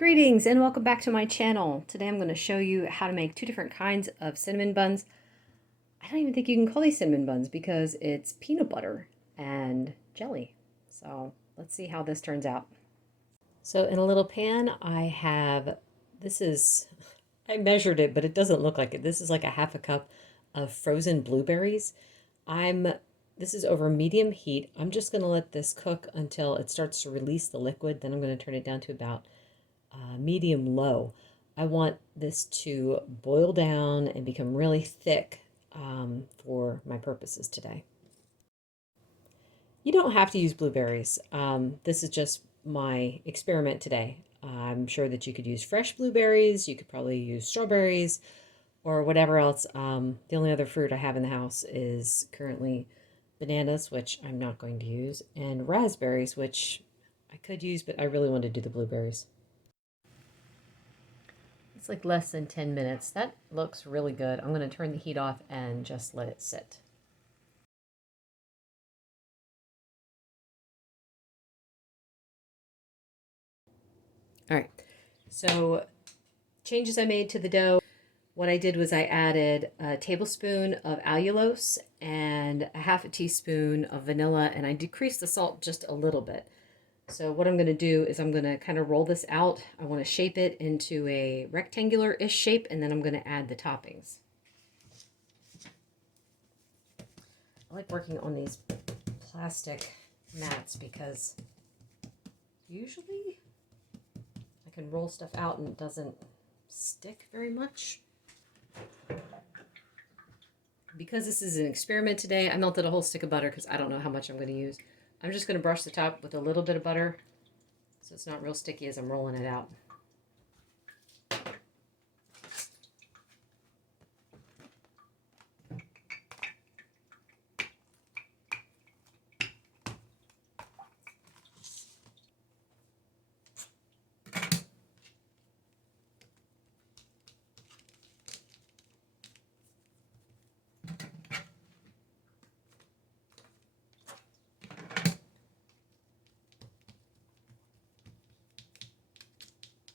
Greetings and welcome back to my channel. Today I'm going to show you how to make two different kinds of cinnamon buns. I don't even think you can call these cinnamon buns because it's peanut butter and jelly. So let's see how this turns out. So in a little pan I have, I measured it but it doesn't look like it. This is like a half a cup of frozen blueberries. This is over medium heat. I'm just going to let this cook until it starts to release the liquid. Then I'm going to turn it down to about medium low. I want this to boil down and become really thick for my purposes today. You don't have to use blueberries. This is just my experiment today. I'm sure that you could use fresh blueberries. You could probably use strawberries or whatever else. The only other fruit I have in the house is currently bananas, which I'm not going to use, and raspberries, which I could use, but I really want to do the blueberries. It's like less than 10 minutes. That looks really good. I'm going to turn the heat off and just let it sit. All right, so changes I made to the dough. What I did was I added a tablespoon of allulose and a half a teaspoon of vanilla, and I decreased the salt just a little bit. So what I'm going to do is I'm going to kind of roll this out. I want to shape it into a rectangular-ish shape, and then I'm going to add the toppings. I like working on these plastic mats because usually I can roll stuff out and it doesn't stick very much. Because this is an experiment today, I melted a whole stick of butter because I don't know how much I'm going to use. I'm just going to brush the top with a little bit of butter so it's not real sticky as I'm rolling it out.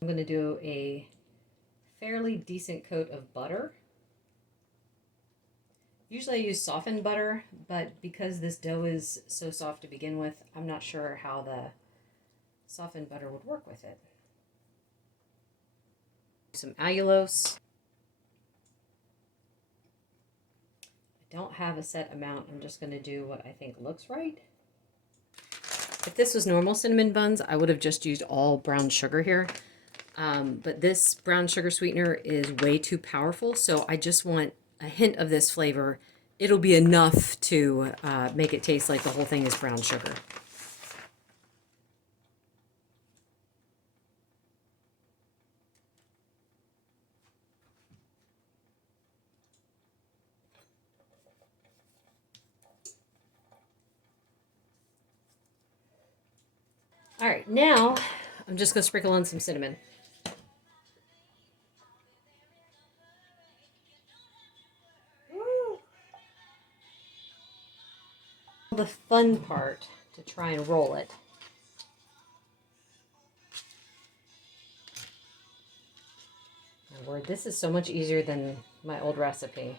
I'm going to do a fairly decent coat of butter. Usually I use softened butter, but because this dough is so soft to begin with, I'm not sure how the softened butter would work with it. Some allulose. I don't have a set amount. I'm just going to do what I think looks right. If this was normal cinnamon buns, I would have just used all brown sugar here. But this brown sugar sweetener is way too powerful, so I just want a hint of this flavor. It'll be enough to make it taste like the whole thing is brown sugar. All right, now I'm just going to sprinkle on some cinnamon. The fun part to try and roll it. My word, this is so much easier than my old recipe.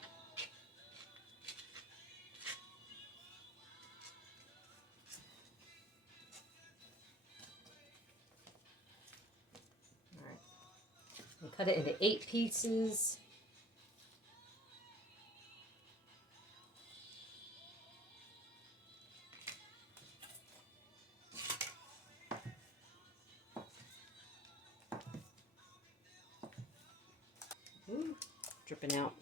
All right, we'll cut it into 8 pieces. Ooh, dripping out.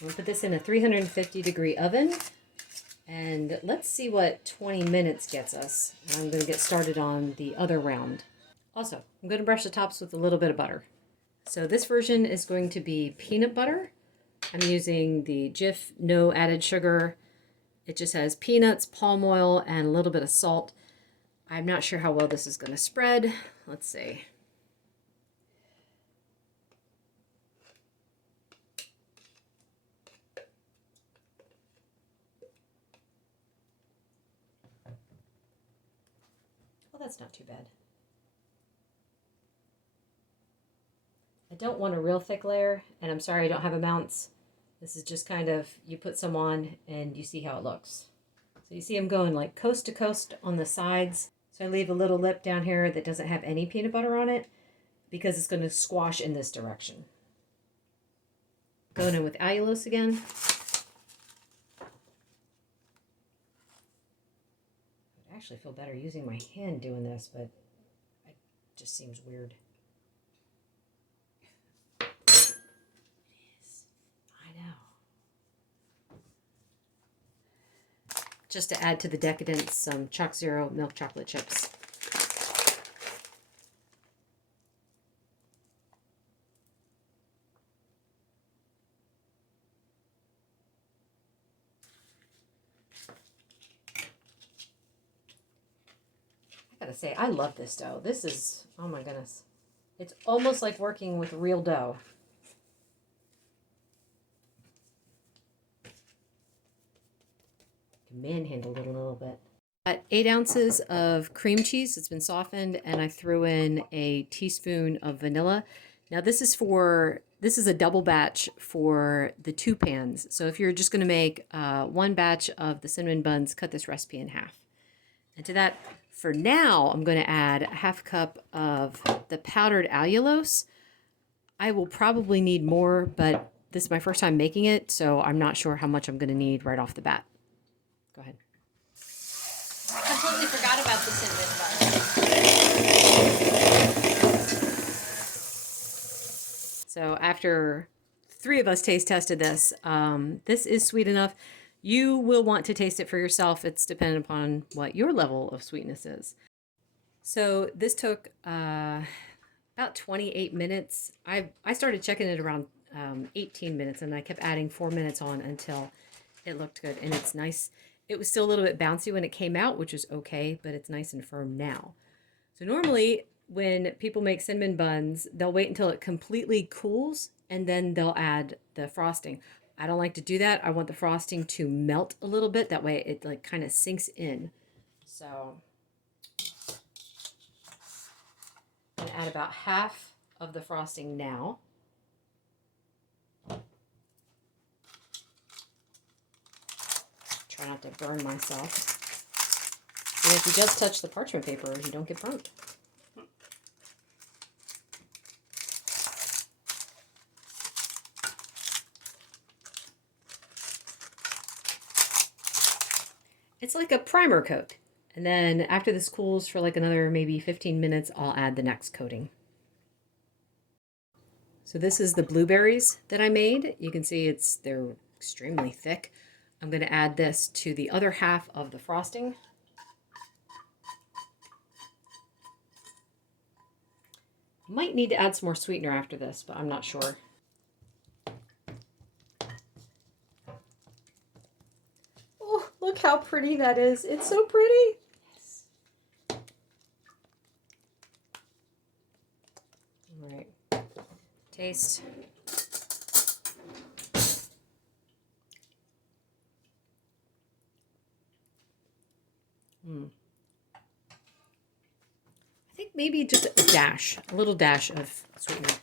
I'm going to put this in a 350-degree oven, and let's see what 20 minutes gets us. I'm going to get started on the other round. Also, I'm going to brush the tops with a little bit of butter. So this version is going to be peanut butter. I'm using the Jif no added sugar. It just has peanuts, palm oil, and a little bit of salt. I'm not sure how well this is going to spread. Let's see. That's not too bad. I don't want a real thick layer, and I'm sorry I don't have a mounts. This is just kind of, you put some on and you see how it looks. So you see I'm going like coast to coast on the sides. So I leave a little lip down here that doesn't have any peanut butter on it because it's going to squash in this direction. Going in with allulose again. I actually feel better using my hand doing this, but it just seems weird. Just to add to the decadence, some ChocZero milk chocolate chips. I gotta say, I love this dough. This is, oh my goodness. It's almost like working with real dough. Manhandled it a little bit. Got 8 ounces of cream cheese that's been softened, and I threw in a teaspoon of vanilla. Now this is a double batch for the 2 pans. So if you're just going to make 1 batch of the cinnamon buns, cut this recipe in half. And to that, for now, I'm going to add a half cup of the powdered allulose. I will probably need more, but this is my first time making it, so I'm not sure how much I'm going to need right off the bat. Go ahead. I completely forgot about the cinnamon bun. So after 3 of us taste tested this, this is sweet enough. You will want to taste it for yourself. It's dependent upon what your level of sweetness is. So this took about 28 minutes. I started checking it around 18 minutes, and I kept adding 4 minutes on until it looked good. And it's nice. It was still a little bit bouncy when it came out, which is okay, but it's nice and firm now. So normally when people make cinnamon buns, they'll wait until it completely cools and then they'll add the frosting. I don't like to do that. I want the frosting to melt a little bit. That way it like kind of sinks in. So I'm going to add about half of the frosting now. Try not to burn myself. And if you just touch the parchment paper, you don't get burnt. It's like a primer coat. And then after this cools for like another maybe 15 minutes, I'll add the next coating. So this is the blueberries that I made. You can see they're extremely thick. I'm going to add this to the other half of the frosting. Might need to add some more sweetener after this, but I'm not sure. Oh, look how pretty that is. It's so pretty. Yes. All right. Taste. I think maybe just a little dash of sweetener.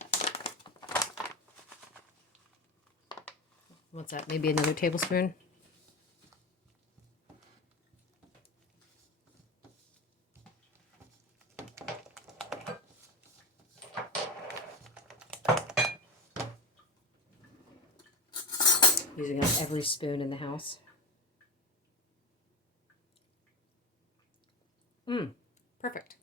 What's that? Maybe another tablespoon? Using up every spoon in the house. Perfect.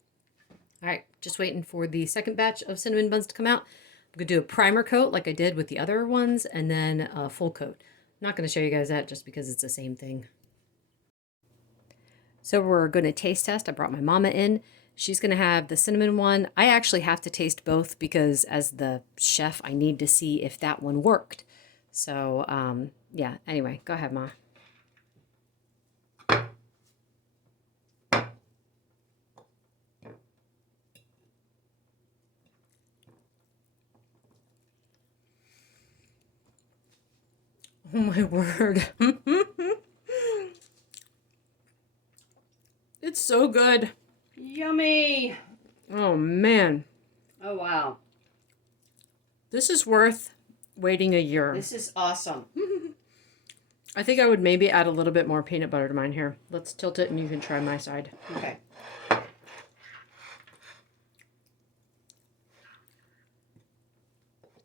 All right, just waiting for the second batch of cinnamon buns to come out. I'm going to do a primer coat like I did with the other ones, and then a full coat. I'm not going to show you guys that just because it's the same thing. So we're going to taste test. I brought my mama in. She's going to have the cinnamon one. I actually have to taste both because as the chef, I need to see if that one worked. So, yeah, anyway, go ahead, Ma. Oh my word. It's so good. Yummy. Oh, man. Oh, wow. This is worth waiting a year. This is awesome. I think I would maybe add a little bit more peanut butter to mine here. Let's tilt it and you can try my side. Okay.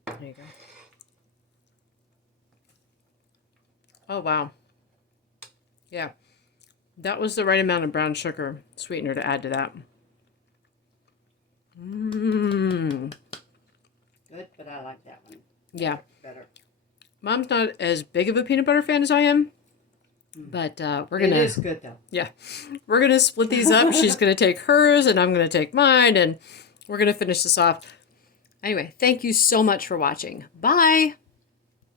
There you go. Oh, wow. Yeah. That was the right amount of brown sugar sweetener to add to that. Mmm. Good, but I like that one. Yeah. Better. Mom's not as big of a peanut butter fan as I am. But we're going to... It is good, though. Yeah. We're going to split these up. She's going to take hers and I'm going to take mine. And we're going to finish this off. Anyway, thank you so much for watching. Bye!